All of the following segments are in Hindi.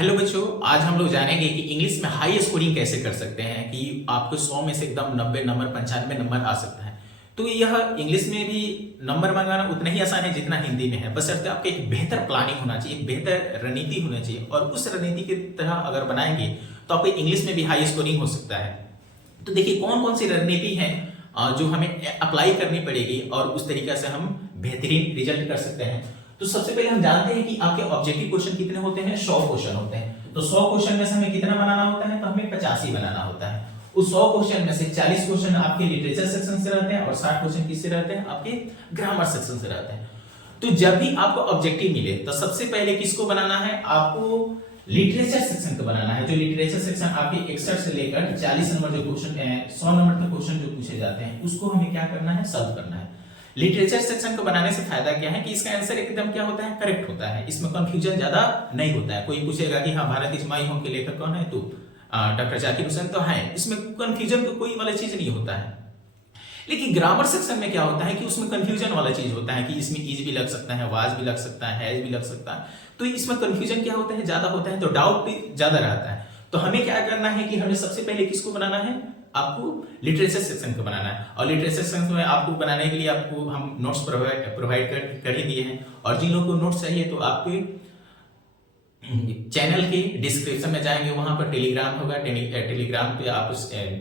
हेलो बच्चों, आज हम लोग जानेंगे कि इंग्लिश में हाई स्कोरिंग कैसे कर सकते हैं कि आपको 100 में से एकदम 90 नंबर 95 नंबर आ सकता है। तो यह इंग्लिश में भी नंबर मंगाना उतना ही आसान है जितना हिंदी में है, बशर्ते आपके एक बेहतर प्लानिंग होना चाहिए, एक बेहतर रणनीति होना चाहिए और उस रणनीति की तरह अगर बनाएंगे तो आपको इंग्लिश में भी हाई स्कोरिंग हो सकता है। तो देखिए कौन कौन सी रणनीति है जो हमें अप्लाई करनी पड़ेगी और उस तरीके से हम बेहतरीन रिजल्ट कर सकते हैं। तो सबसे पहले हम जानते हैं कि आपके ऑब्जेक्टिव क्वेश्चन कितने होते हैं, 100 क्वेश्चन होते हैं। तो 100 क्वेश्चन में से हमें कितना बनाना होता है, तो हमें 85 बनाना होता है। उस 100 क्वेश्चन में से 40 क्वेश्चन आपके लिटरेचर सेक्शन से रहते हैं और 60 क्वेश्चन किससे रहते हैं, आपके ग्रामर सेक्शन से रहते हैं। तो जब भी आपको ऑब्जेक्टिव मिले तो सबसे पहले किसको बनाना है, आपको लिटरेचर सेक्शन को बनाना है। जो लिटरेचर सेक्शन आपके 61 से लेकर 40 नंबर जो क्वेश्चन है, 100 नंबर तक क्वेश्चन जो पूछे जाते हैं, उसको हमें क्या करना है, सॉल्व करना है। लिटरेचर सेक्शन को बनाने से फायदा क्या है कि इसका आंसर एकदम क्या होता है, करेक्ट होता है। इसमें कंफ्यूजन ज्यादा नहीं होता है। कोई पूछेगा कि हाँ भारत इज माय होम के लेखक कौन है, तो डॉक्टर जाकिर हुसैन तो है। इसमें कंफ्यूजन को कोई वाला चीज नहीं होता है। लेकिन ग्रामर सेक्शन में क्या होता है कि उसमें कंफ्यूजन वाला चीज होता है कि इसमें इज भी लग सकता है, वाज भी लग सकता है, हैज भी लग सकता है। तो इसमें कंफ्यूजन क्या होता है, ज्यादा होता है, तो डाउट भी ज्यादा रहता है। तो हमें क्या करना है कि हमें सबसे पहले किसको बनाना है, आपको लिटरेचर सेक्शन को बनाना है। और लिटरेचर सेक्शन में आपको बनाने के लिए आपको हम नोट्स प्रोवाइड कर ही दिए हैं। और जिन लोगों को नोट्स चाहिए तो आपके चैनल के डिस्क्रिप्शन में जाएंगे, वहां पर टेलीग्राम होगा, टेलीग्राम पे आप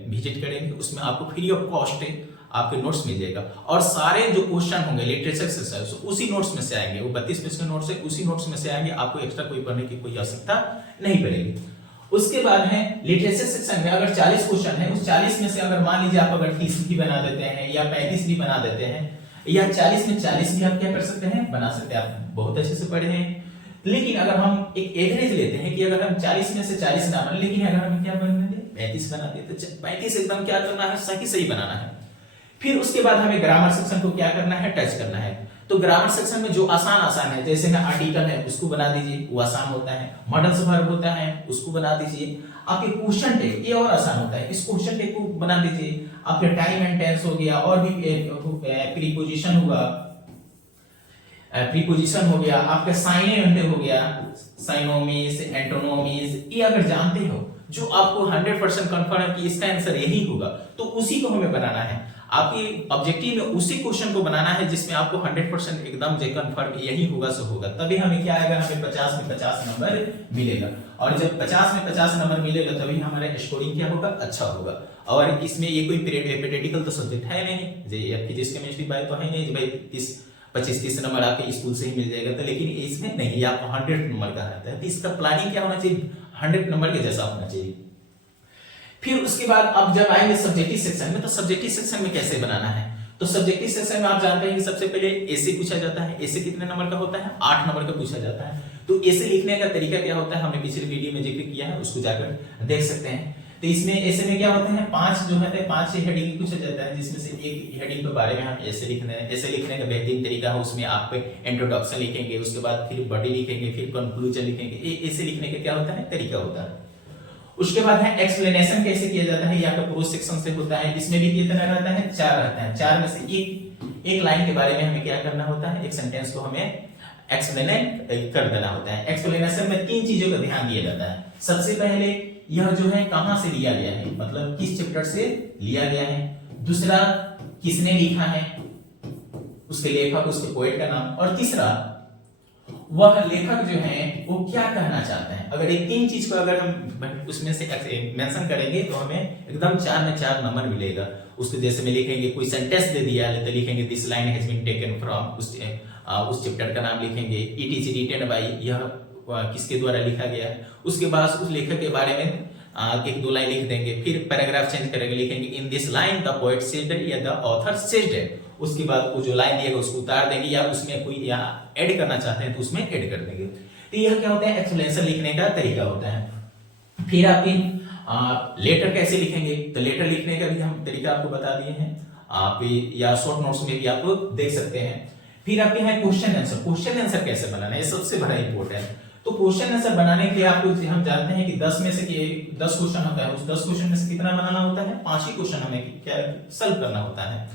विजिट करेंगे, उसमें आपको फ्री ऑफ कॉस्ट आपके नोट्स मिल जाएगा। और सारे जो क्वेश्चन होंगे लिटरेचर सेक्शन उसी नोट्स में से आएंगे। वो 32 पेज के नोट्स है, उसी नोट्स में से आएंगे। आपको एक्स्ट्रा कोई पढ़ने की कोई आवश्यकता नहीं पड़ेगी। उसके बाद है लिटरेचर सेक्शन में अगर 40 क्वेश्चन है, उस 40 में से अगर मान लीजिए आप अगर 30 भी बना देते हैं या 35 भी बना देते हैं या 40 में 40 भी आप क्या कर सकते हैं, बना सकते हैं। आप बहुत अच्छे से पढ़े हैं। लेकिन अगर हम एक एवरेज लेते हैं कि अगर हम 40 में से 40 ना बने, लेकिन अगर हम क्या बना दे 35 बना दे, तो 35 एकदम क्या करना है, सही बनाना है। फिर उसके बाद हमें ग्रामर सेक्शन को क्या करना है, टच करना है। तो ग्रामर सेक्शन में जो आसान है, जैसे ना आर्टिकल है उसको बना दीजिए, वो आसान होता है। मॉडल्स वर्ब होता है उसको बना दीजिए। आपके क्वेश्चन टैग ये और आसान होता है, इस क्वेश्चन टैग को बना दीजिए। आपके टाइम एंड टेंस हो गया, और भी प्रीपोजिशन हुआ, प्रीपोजिशन हो गया, आपका साइन एंड हो गया, साइनोमिस, एंटोनोमिस, ये अगर जानते हो जो आपको 100% कंफर्म है कि इसका आंसर यही होगा, तो उसी को हमें बनाना है। आपके ऑब्जेक्टिव में उसी क्वेश्चन को बनाना है जिसमें आपको 100% एकदम जे कंफर्म यही होगा सो होगा, तभी हमें क्या आएगा, हमें 50 में 50 नंबर मिलेगा। और जब 50 में 50 नंबर मिलेगा तभी हमारा स्कोरिंग क्या होगा, अच्छा होगा। और इसमें ये कोई पेरिडिकल तो सब्जेक्ट है नहीं, जे फिजिक्स केमिस्ट्री बायो तो है नहीं भाई 25-30 नंबर आपके स्कूल से ही मिल जाएगा। तो लेकिन इसमें नहीं, आपको 100 नंबर का रहता है। तो इसका प्लानिंग क्या होना चाहिए, 100 नंबर के जैसा होना चाहिए। फिर उसके बाद अब जब आएंगे सब्जेक्टिव सेक्शन में, तो सब्जेक्टिव सेक्शन में कैसे बनाना है, तो सब्जेक्टिव सेक्शन में आप जानते हैं कि सबसे पहले ऐसे पूछा जाता है। ऐसे कितने नंबर का होता है, 8 नंबर का पूछा जाता है। तो ऐसे लिखने का तरीका क्या होता है, हमने पिछले वीडियो में जिक्र किया है, उसको जाकर देख सकते हैं। तो इसमें ऐसे में क्या होते हैं, 5 जो है 5 हेडिंग पूछा जाता है, जिसमें से एक हेडिंग के बारे में हम ऐसे लिखना है। ऐसे लिखने का बेहतरीन तरीका है, उसमें आप इंट्रोडक्शन लिखेंगे, उसके बाद फिर बॉडी लिखेंगे, फिर कंक्लूजन लिखेंगे। ऐसे लिखने का क्या होता है, तरीका होता है। उसके बाद है एक्सप्लेनेशन कैसे किया जाता है, या प्रोज सेक्शन से होता है। इसमें भी कितना रहता है, 4 रहता है। 4 में से एक लाइन के बारे में हमें क्या करना होता है, एक सेंटेंस को हमें एक्सप्लेन कर देना होता है। एक्सप्लेनेशन में 3 चीजों का ध्यान दिया जाता है। सबसे पहले यह जो है कहां से लिया गया है, मतलब किस चैप्टर से लिया गया है। दूसरा, किसने लिखा है, उसके लेखक, उसके पोएट का नाम। और तीसरा, वह लेखक जो है वो क्या कहना चाहते हैं। अगर ये 3 चीज को अगर हम उसमें से मेंशन करेंगे तो हमें एकदम 4 में 4 नंबर मिलेगा। उसके जैसे में लिखेंगे, कोई सेंटेंस दे दिया है तो लिखेंगे this line has been taken from, उस चैप्टर का नाम लिखेंगे। इट इज रिटन बाय, यह किसके द्वारा लिखा गया है। उसके बाद उस लेखक के बारे में 1-2 लाइन लिख देंगे। फिर पैराग्राफ चेंज करेंगे, लिखेंगे in this line the poet said या द ऑथर सेड। उसके बाद वो जो लाइन दिएगा उसको उतार देंगे, या उसमें कोई यहाँ ऐड करना चाहते हैं तो उसमें ऐड कर देंगे। तो यह क्या होता है, एक्सप्लेनेशन लिखने का तरीका होता है। फिर आपकी लेटर कैसे लिखेंगे, तो लेटर लिखने का भी हम तरीका आपको बता दिए हैं, आप या शॉर्ट नोट्स में भी आप देख सकते हैं। फिर आपके हैं क्वेश्चन आंसर। क्वेश्चन आंसर कैसे बनाना है, ये सबसे बड़ा इंपॉर्टेंट है। तो क्वेश्चन आंसर बनाने के लिए आपको हम जानते हैं कि 10 में से 10 क्वेश्चन होता है, उस 10 क्वेश्चन में से कितना बनाना होता है, 5 ही क्वेश्चन हमें क्या सॉल्व करना होता है।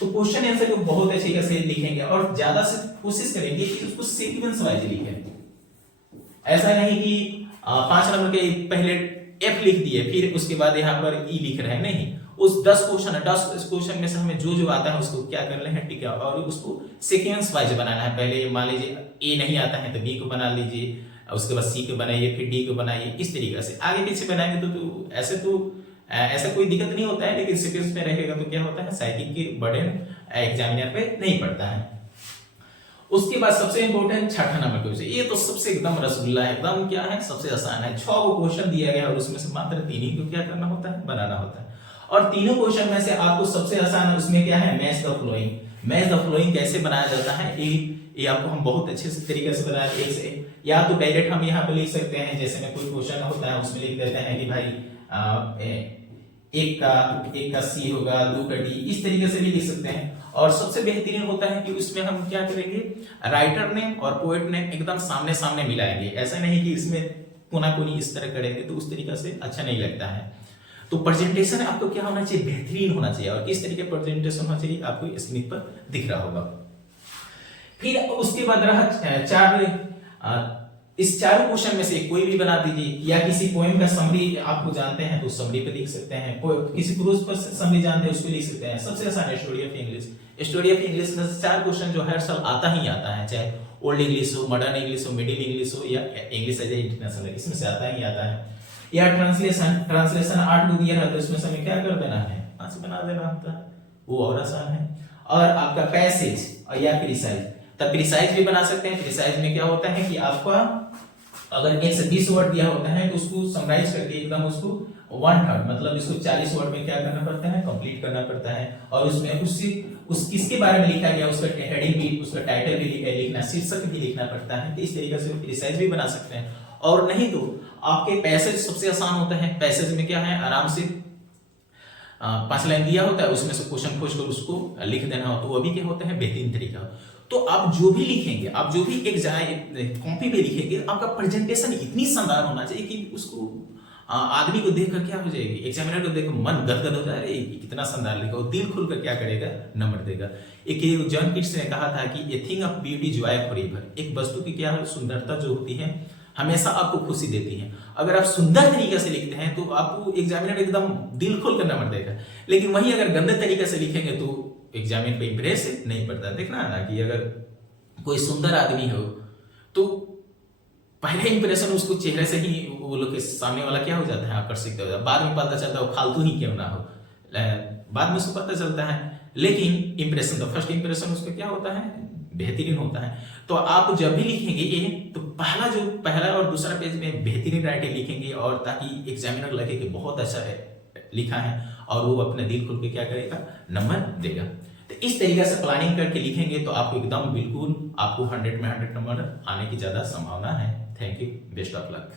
तो क्वेश्चन आंसर को बहुत अच्छे से लिखेंगे और ज्यादा से कोशिश करेंगे कि उसको सीक्वेंस वाइज लिखें। ऐसा नहीं कि 5 नंबर के पहले F लिख दिए, फिर उसके बाद यहाँ पर E लिख रहे हैं, नहीं, उस 10 क्वेश्चन में से हमें जो आता है उसको क्या कर रहे हैं, ठीक है, और उसको सीक्वेंस वाइज बनाना है। पहले मान लीजिए A नहीं आता है तो B को बना लीजिए, उसके बाद C को बनाइए, फिर D को बनाइए, इस तरीके से आगे पीछे बनाएंगे तो ऐसा कोई दिक्कत नहीं होता है, लेकिन सीक्वेंस में रहेगा तो क्या होता है, साइकिल के बर्डन एग्जामिनर पे नहीं पड़ता है। उसके बाद सबसे इंपॉर्टेंट 6ठा नंबर क्वेश्चन, ये तो सबसे एकदम रसगुल्ला है, एकदम क्या है, सबसे आसान है। 6 को क्वेश्चन दिया गया और उसमें से मात्र 3 ही को क्या करना होता है, बनाना होता है। और तीनों क्वेश्चन में से आपको सबसे आसान है, उसमें क्या है, match the flowing. Match the flowing कैसे बनाया जाता है, ये आपको हम बहुत अच्छे से तरीके से बनाए, एक से या तो डायरेक्ट हम यहाँ पे लिख सकते हैं, जैसे में कोई क्वेश्चन होता है उसमें लिख देते हैं कि भाई एक का C होगा, 2 का D, इस तरीके से भी लिख सकते हैं। और सबसे बेहतरीन होता है कि उसमें हम क्या करेंगे, राइटर नेम और पोएट नेम एकदम सामने सामने मिलाएंगे। ऐसा नहीं कि इसमें कोना कोनी इस तरह करेंगे तो उस तरीके से अच्छा नहीं लगता है। तो प्रेजेंटेशन आपको क्या होना चाहिए, बेहतरीन होना चाहिए। और किस तरीके प्रेजेंटेशन होना चाहिए आपको स्क्रीन पर दिख रहा होगा। फिर उसके बाद रहा इस चारों क्वेश्चन में से कोई भी बना दीजिए, या किसी पोएम का समरी आपको जानते हैं तो समरी पे लिख सकते हैं, किसी क्रूज पर समरी जानते हैं उसको लिख सकते हैं। सबसे आसान है story of English. Story of English में से 4 क्वेश्चन जो हर साल आता ही आता है, चाहे ओल्ड इंग्लिश हो, मॉडर्न इंग्लिश हो, मिडिल इंग्लिश हो, या इंग्लिश एज ए इंटरनेशनल, इसमें से आता ही आता है। या ट्रांसलेशन 8 को दिया रहता है, उसमें से हमें क्या कर देना है, 5 बना देना होता है, वो और आसान है। और आपका पैसेज या क्रिटिसाइज, तब क्रिटिसाइज भी बना सकते हैं। क्रिटिसाइज में क्या होता है कि आपका अगर 1 से 20 वर्ड दिया होता है तो उसको समराइज करके एकदम उसको 1/3 मतलब इसको 40 वर्ड में क्या करना पड़ता है, कंप्लीट करना पड़ता है। और उसमें उस किसके बारे में लिखा गया, उसका हेडिंग भी, उसका टाइटल भी लिखना, शीर्षक भी लिखना पड़ता है। तो इस तरीके से क्रिटिसाइज भी बना सकते हैं। और नहीं तो आपके पैसेज सबसे आसान होता है। पैसेज में क्या है, आराम से 5 लाइन दिया होता है, उसमें से क्वेश्चन खोज कर उसको लिख देना हो, तो वो भी क्या होता है, बेहतरीन तरीका। तो आप जो भी लिखेंगे, आप जो भी एक कॉपी पे लिखेंगे, आपका प्रेजेंटेशन इतनी शानदार होना चाहिए कि उसको आदमी को देखकर क्या हो जाएगी, एग्जामिनर को देखकर मन गदगद हो जाए, कितना शानदार लिखा, वो दिल खुलकर क्या करेगा, नंबर देगा। एक जॉन किट्स ने कहा था कि a thing of beauty Joy forever, एक वस्तु की क्या है, सुंदरता जो होती है हमेशा आपको खुशी देती है। अगर आप सुंदर तरीके से लिखते हैं तो आपको एग्जामिनर एकदम दिल खोलकर नंबर देगा। लेकिन वही अगर गंदे तरीके से लिखेंगे तो एग्जामिनर पे इंप्रेस नहीं पड़ता। देखना ना कि अगर कोई सुंदर आदमी हो तो पहले इंप्रेशन उसको चेहरे से ही वो लोग के सामने वाला क्या हो जाता है, आकर्षित हो जाता है। बाद में पता चलता है वो फालतू ही क्यों ना हो, बाद में उसको पता चलता है। लेकिन इंप्रेशन, तो फर्स्ट इंप्रेशन उसका क्या होता है, बेहतरीन होता है। तो आप जब भी लिखेंगे ये तो पहला और दूसरा पेज में बेहतरीन राइटिंग लिखेंगे, और ताकि एग्जामिनर लगे कि बहुत अच्छा लिखा है, और वो अपने दिल खुल के क्या करेगा, नंबर देगा। तो इस तरीके से प्लानिंग करके लिखेंगे तो आपको एकदम बिल्कुल आपको 100 में 100 नंबर आने की ज्यादा संभावना है। Thank you, best of luck.